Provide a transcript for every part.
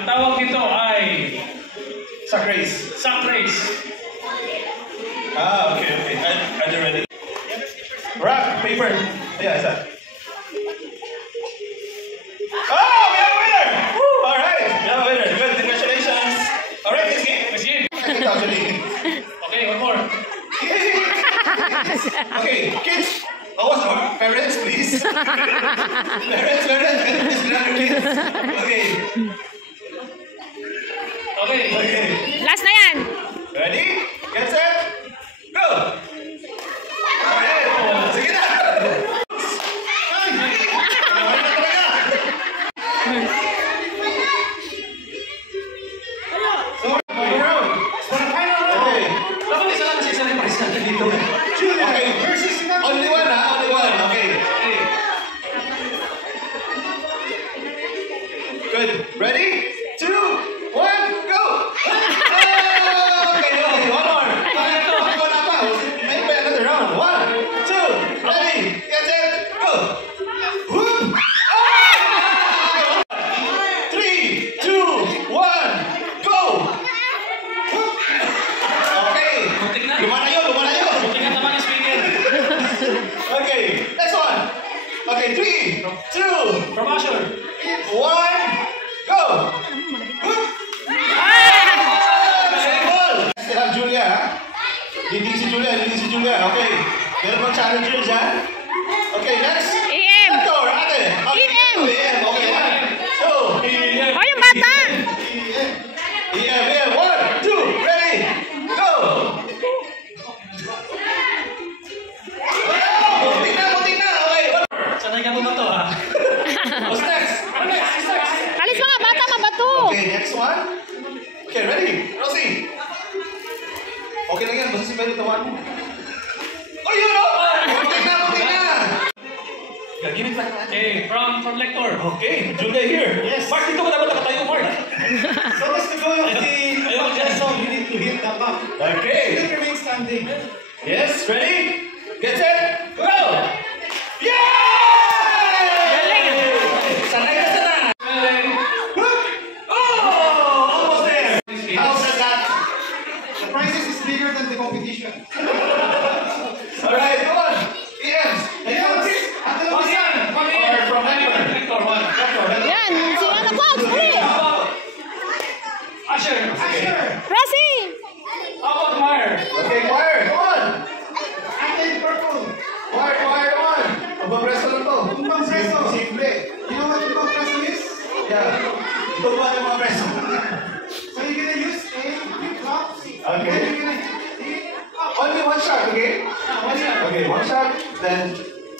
Ang tawag dito ay sack race. Sack race. Okay. Are you ready? Rock, paper. Yeah, is that? Oh, we have a winner! Woo! All right, we have a winner. Good, congratulations. All right, let's game. Let's game. Okay, one more. Okay, kids. Parents, please. Parents, please grab your kids. Okay. Last na yan. Ready? Get set. Go. Alright. Sige na. Only one, ha? Only one. Okay. Good. Ready? 2, 1, go! Okay, one more. Maybe another round. 1, 2, ready, get set, go! Whoop! 3, 2, 1, go! Okay. Lumana yun. Okay, next one. Okay, 3, 2, Promotion. 1, go! Still have Julia, ha? Leading si Julia. Okay. Meron bang challengers, ha? Okay, next. EM. Ito, ate. EM. EM. Okay, 1, 2. EM. Oh, yung bata. EM. 1, 2, ready, go! Buti na. Okay. Sanay ka ba ito, ha? What's next? Kalis mga bata mabato. Okay, next one. Okay, ready? Rosie. Okay lang yan, basta si Melo tawan mo. Oh, yun o! Buti na! Yeah, give it back. Okay, from Lector. Okay, Julia here. Yes. Mark, dito ka dapat nakatayo, Mark. So that's the goal of the song. You need to hit the mark. Okay. Still remain standing. Yes, ready? Get set, go! Yeah! Sanay ka sana! Almost there! How's that? The prizes is bigger than the competition. Alright, come on! EMs! Or from Lector, one. Yan, si ano po? Uli. Usher. Rosie. How about Meyer? Okay, choir, come on! Ate purple. Choir, come on! Magpapreso lang to. Tumbang preso. Simple. You know what tumbang preso is? Yeah. Ito ba yung mga preso? So you're gonna use a quick drop. Okay. Then you're gonna hit up. Only one shot, okay? One shot. Okay, one shot. Then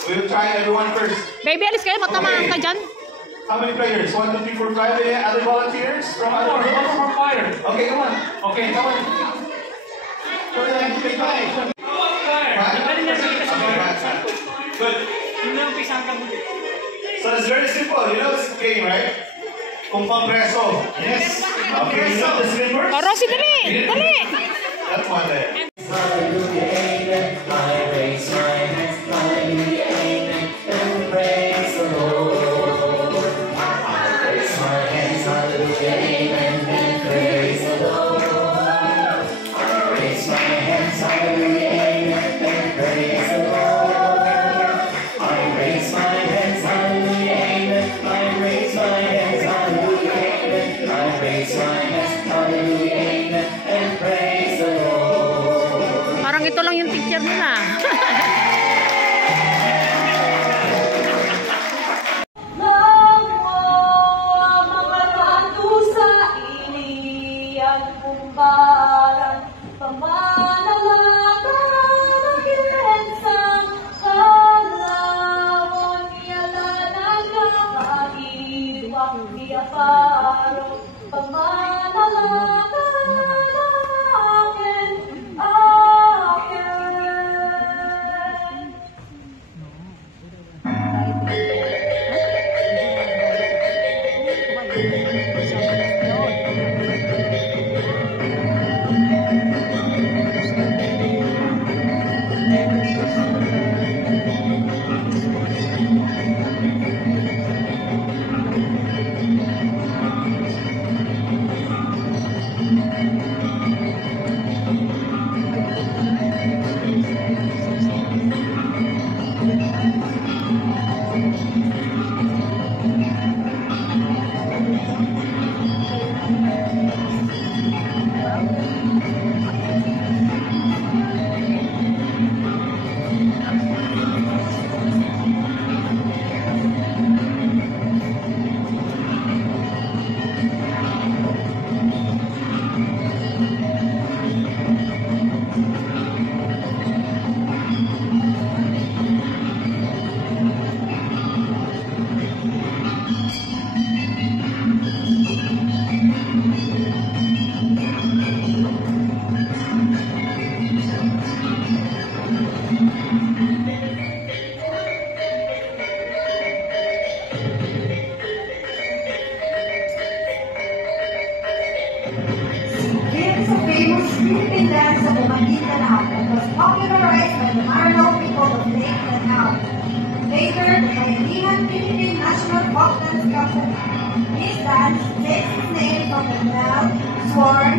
we'll try everyone first. Baby, alis kayo. Matamaan ka dyan. How many players? 1, 2, 3, 4, 5. Any other volunteers from other One players? more fire. Okay, come on. Okay, come on. So then you can try. How about fire? Depende na sa ito sa Good. Yun lang pisang ka muli. So it's very simple. You know this game, right? Kung pang preso. Yes. Okay, you know the slippers? Oh, Rosie, dali. Dali. That's one there. Parang ito lang yung teacher nila. Philippine dance of the Maguindanao that was popularized by the Maranao people of Lake Lanao. Later, the Kailihan Philippine National Folk Dance Company. This dance takes its name from the bell sworn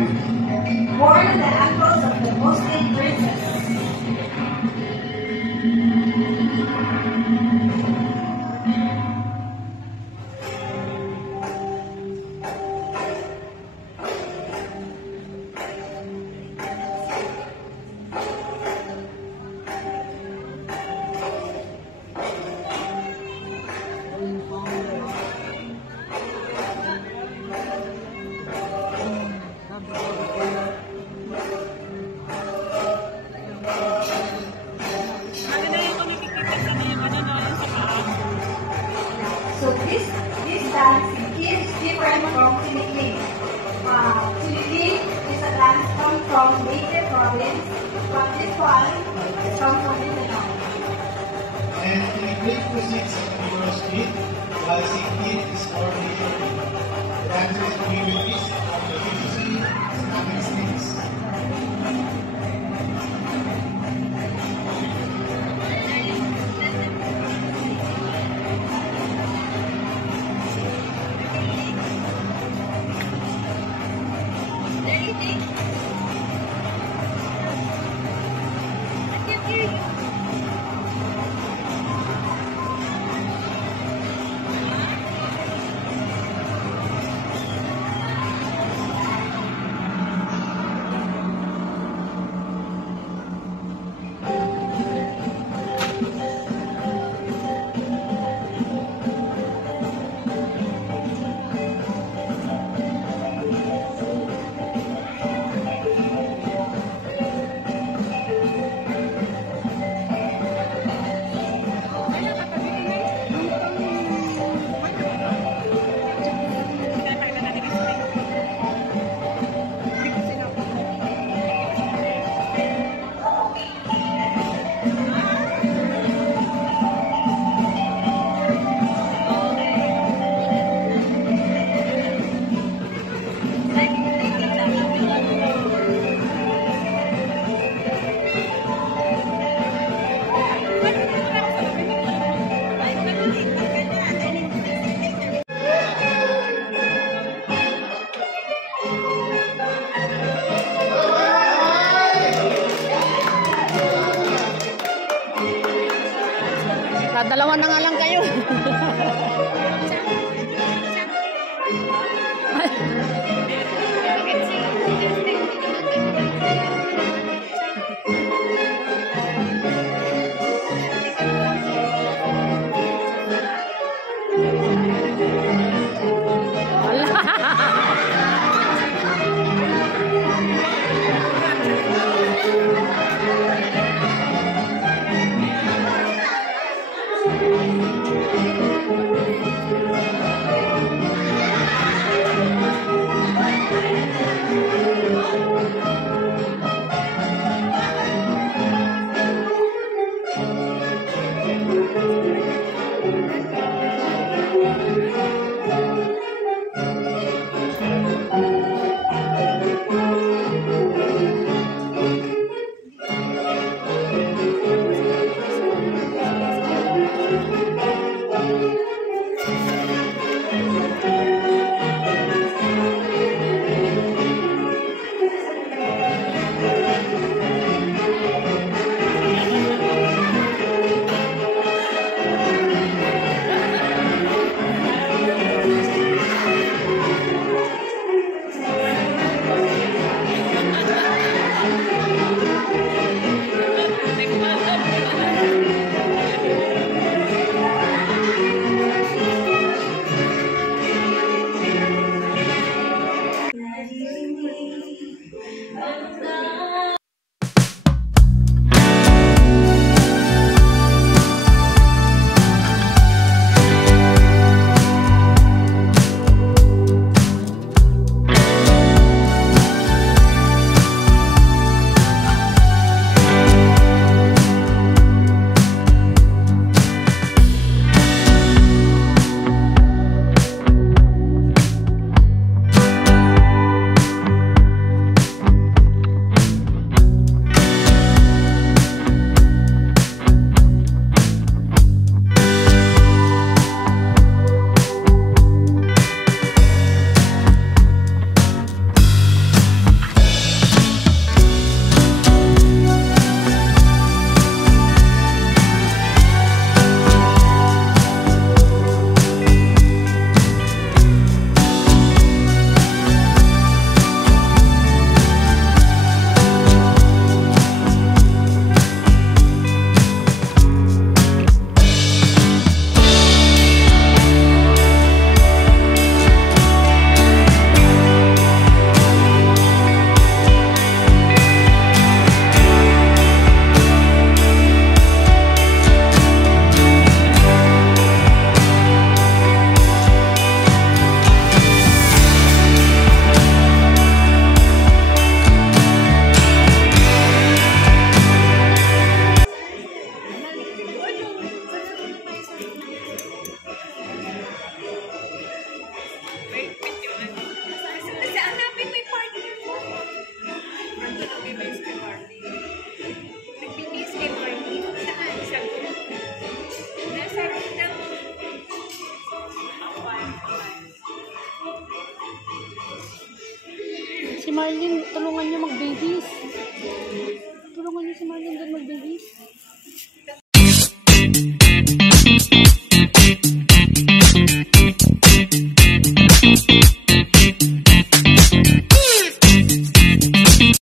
worn on the ankles of the Muslim princess. So this dance is different from Tiniking. Tiniking is a dance come from Leyte province, but this one is come from Mindanao. And Philippine proceeds at Mindoro Street, while Sikhin is more leisurely. The dancers communities of the Philippine Islamic states. Dalawa na nga lang kayo. Si Marlene, tulungan niyo magbihis. Tulungan niyo si Marlene doon magbihis.